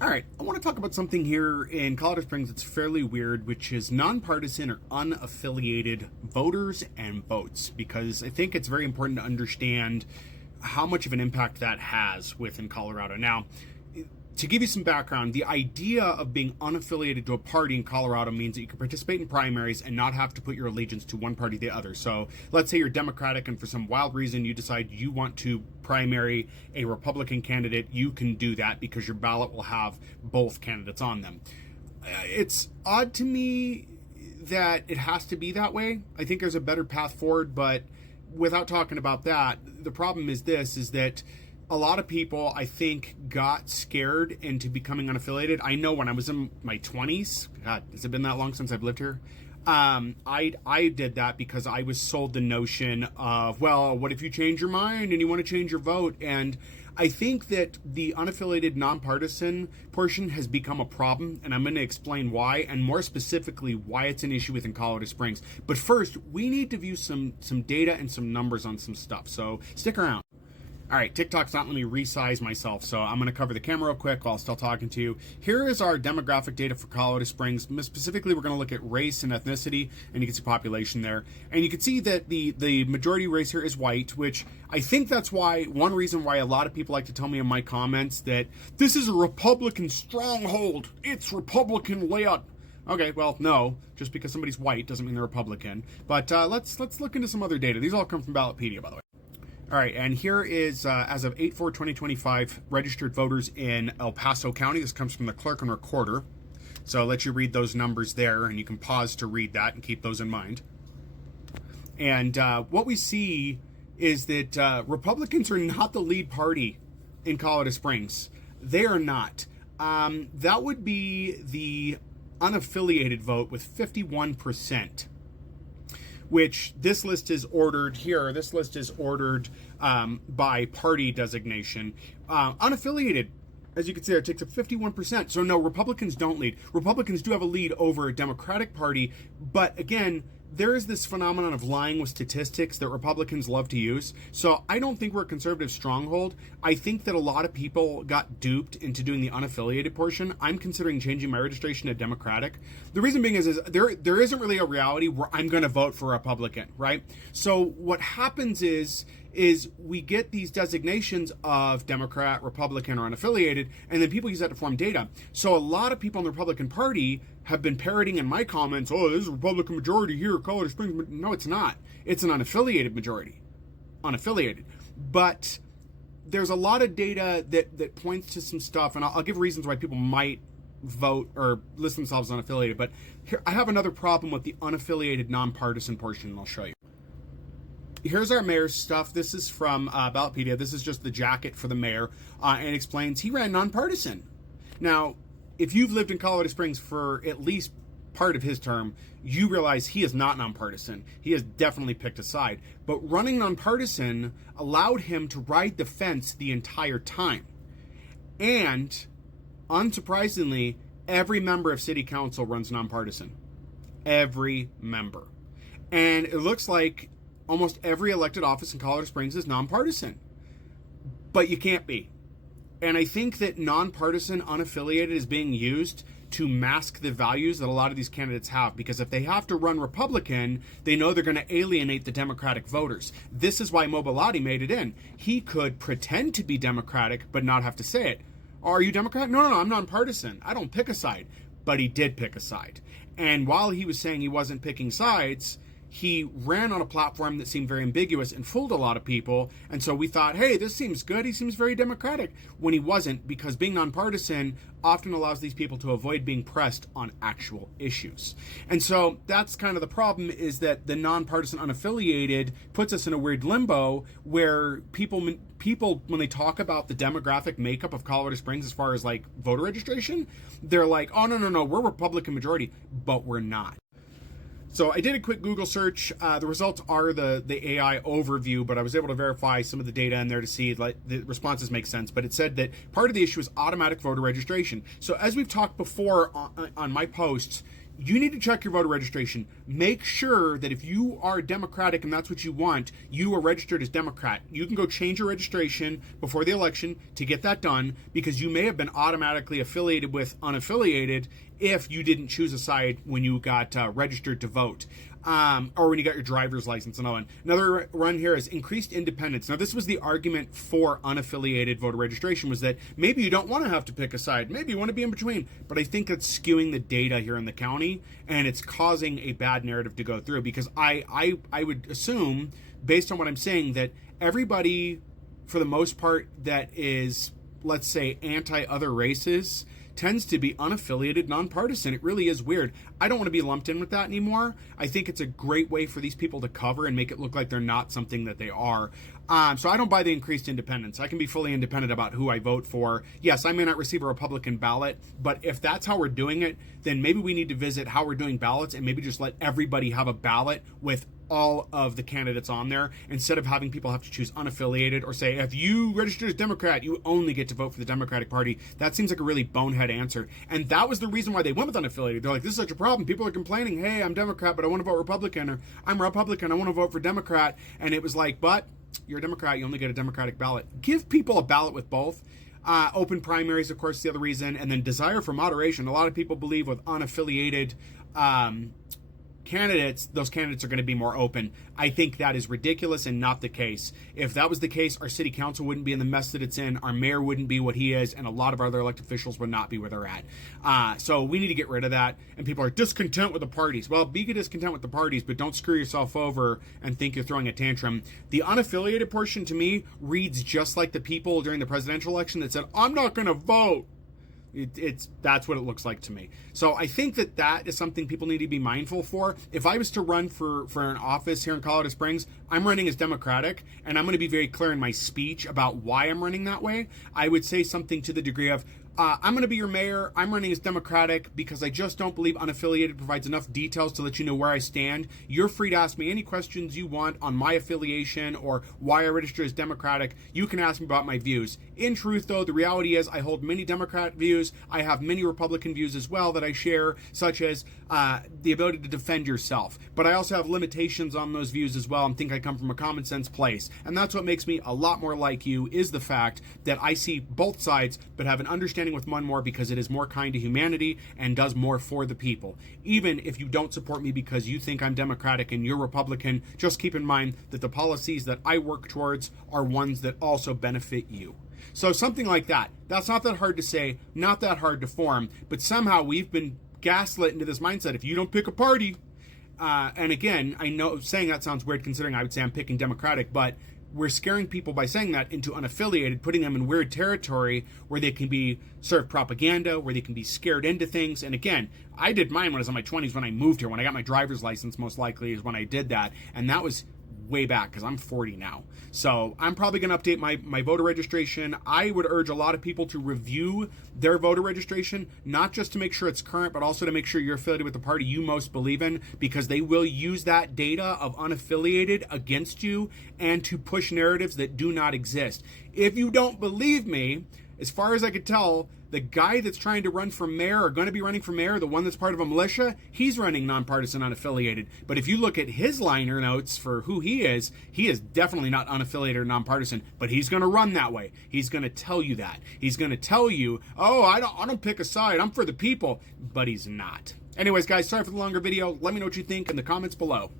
All right, I want to talk about something here in Colorado Springs that's fairly weird, which is nonpartisan or unaffiliated voters and votes, because I think it's very important to understand how much of an impact that has within Colorado. Now, to give you some background, the idea of being unaffiliated to a party in Colorado means that you can participate in primaries and not have to put your allegiance to one party or the other. So let's say you're Democratic and for some wild reason you decide you want to primary a Republican candidate, you can do that because your ballot will have both candidates on them. It's odd to me that it has to be that way. I think there's a better path forward, but without talking about that, the problem is that a lot of people, I think, got scared into becoming unaffiliated. I know when I was in my 20s, God, has it been that long since I've lived here? I did that because I was sold the notion of, well, what if you change your mind and you want to change your vote? And I think that the unaffiliated nonpartisan portion has become a problem, and I'm going to explain why, and more specifically why it's an issue within Colorado Springs. But first, we need to view some data and some numbers on some stuff, so stick around. All right, TikTok's not letting me resize myself, so I'm going to cover the camera real quick while still talking to you. Here is our demographic data for Colorado Springs. Specifically, we're going to look at race and ethnicity, and you can see population there. And you can see that the majority race here is white, which I think that's one reason why a lot of people like to tell me in my comments that this is a Republican stronghold. It's Republican layout. Okay, well, no, just because somebody's white doesn't mean they're Republican. But let's look into some other data. These all come from Ballotpedia, by the way. All right, and here is, as of 8/4/2025, registered voters in El Paso County. This comes from the clerk and recorder. So I'll let you read those numbers there, and you can pause to read that and keep those in mind. And what we see is that Republicans are not the lead party in Colorado Springs. They are not. That would be the unaffiliated vote with 51%. Which this list is ordered here. This list is ordered by party designation. Unaffiliated, as you can see, it takes up 51%. So no, Republicans don't lead. Republicans do have a lead over a Democratic Party, but again, there is this phenomenon of lying with statistics that Republicans love to use. So I don't think we're a conservative stronghold. I think that a lot of people got duped into doing the unaffiliated portion. I'm considering changing my registration to Democratic. The reason being is there isn't really a reality where I'm going to vote for Republican, right? So what happens is we get these designations of Democrat, Republican, or unaffiliated, and then people use that to form data. So a lot of people in the Republican Party have been parroting in my comments, oh, there's a Republican majority here, Colorado Springs. No, it's not. It's an unaffiliated majority. Unaffiliated. But there's a lot of data that points to some stuff, and I'll give reasons why people might vote or list themselves unaffiliated. But here, I have another problem with the unaffiliated nonpartisan portion, and I'll show you. Here's our mayor's stuff. This is from Ballotpedia. This is just the jacket for the mayor, and explains he ran nonpartisan. Now, if you've lived in Colorado Springs for at least part of his term, you realize he is not nonpartisan. He has definitely picked a side. But running nonpartisan allowed him to ride the fence the entire time. And, unsurprisingly, every member of city council runs nonpartisan. Every member. And it looks like almost every elected office in Colorado Springs is nonpartisan. But you can't be. And I think that nonpartisan, unaffiliated is being used to mask the values that a lot of these candidates have. Because if they have to run Republican, they know they're going to alienate the Democratic voters. This is why Mobilati made it in. He could pretend to be Democratic, but not have to say it. Are you Democrat? No, I'm nonpartisan. I don't pick a side. But he did pick a side. And while he was saying he wasn't picking sides, he ran on a platform that seemed very ambiguous and fooled a lot of people. And so we thought, hey, this seems good. He seems very democratic. When he wasn't, because being nonpartisan often allows these people to avoid being pressed on actual issues. And so that's kind of the problem, is that the nonpartisan unaffiliated puts us in a weird limbo where people, when they talk about the demographic makeup of Colorado Springs as far as like voter registration, they're like, oh, no, we're Republican majority, but we're not. So I did a quick Google search. The results are the AI overview, but I was able to verify some of the data in there to see like the responses make sense. But it said that part of the issue is automatic voter registration. So as we've talked before on my posts, you need to check your voter registration. Make sure that if you are Democratic and that's what you want, you are registered as Democrat. You can go change your registration before the election to get that done, because you may have been automatically affiliated with unaffiliated if you didn't choose a side when you got registered to vote. Or when you got your driver's license and all that. Another run here is increased independence. Now, this was the argument for unaffiliated voter registration, was that maybe you don't want to have to pick a side. Maybe you want to be in between. But I think it's skewing the data here in the county, and it's causing a bad narrative to go through, because I would assume, based on what I'm saying, that everybody, for the most part, that is, let's say, anti-other races, tends to be unaffiliated, nonpartisan. It really is weird. I don't want to be lumped in with that anymore. I think it's a great way for these people to cover and make it look like they're not something that they are. So I don't buy the increased independence. I can be fully independent about who I vote for. Yes, I may not receive a Republican ballot, but if that's how we're doing it, then maybe we need to visit how we're doing ballots and maybe just let everybody have a ballot with all of the candidates on there, instead of having people have to choose unaffiliated, or say, if you register as Democrat, you only get to vote for the Democratic Party. That seems like a really bonehead answer. And that was the reason why they went with unaffiliated. They're like, this is such a problem. People are complaining, hey, I'm Democrat, but I want to vote Republican, or I'm Republican, I want to vote for Democrat. And it was like, but you're a Democrat, you only get a Democratic ballot. Give people a ballot with both. Open primaries, of course, the other reason. And then desire for moderation. A lot of people believe with unaffiliated candidates, those candidates are going to be more open. I think that is ridiculous and not the case. If that was the case, our city council wouldn't be in the mess that it's in, our mayor wouldn't be what he is, and a lot of our other elected officials would not be where they're at. So we need to get rid of that. And people are discontent with the parties. Well, be discontent with the parties, but don't screw yourself over and think you're throwing a tantrum. The unaffiliated portion, to me, reads just like the people during the presidential election that said, I'm not going to vote. That's what it looks like to me. So I think that is something people need to be mindful for. If I was to run for an office here in Colorado Springs, I'm running as Democratic, and I'm going to be very clear in my speech about why I'm running that way. I would say something to the degree of, I'm going to be your mayor. I'm running as Democratic because I just don't believe unaffiliated provides enough details to let you know where I stand. You're free to ask me any questions you want on my affiliation or why I register as Democratic. You can ask me about my views. In truth, though, the reality is I hold many Democrat views. I have many Republican views as well that I share, such as the ability to defend yourself. But I also have limitations on those views as well and think I come from a common sense place. And that's what makes me a lot more like you, is the fact that I see both sides but have an understanding with one more because it is more kind to humanity and does more for the people. Even if you don't support me because you think I'm Democratic and you're Republican, just keep in mind that the policies that I work towards are ones that also benefit you. So something like that. That's not that hard to say, not that hard to form, but somehow we've been gaslit into this mindset. If you don't pick a party, and again, I know saying that sounds weird considering I would say I'm picking Democratic, but we're scaring people by saying that into unaffiliated, putting them in weird territory where they can be served propaganda, where they can be scared into things. And again, I did mine when I was in my 20s when I moved here. When I got my driver's license, most likely is when I did that. And that was way back because I'm 40 now. So I'm probably going to update my voter registration. I would urge a lot of people to review their voter registration, not just to make sure it's current, but also to make sure you're affiliated with the party you most believe in, because they will use that data of unaffiliated against you and to push narratives that do not exist. If you don't believe me, as far as I could tell, the guy that's trying to run for mayor or going to be running for mayor, the one that's part of a militia, he's running nonpartisan, unaffiliated. But if you look at his liner notes for who he is definitely not unaffiliated or nonpartisan, but he's going to run that way. He's going to tell you that. He's going to tell you, oh, I don't pick a side. I'm for the people, but he's not. Anyways, guys, sorry for the longer video. Let me know what you think in the comments below.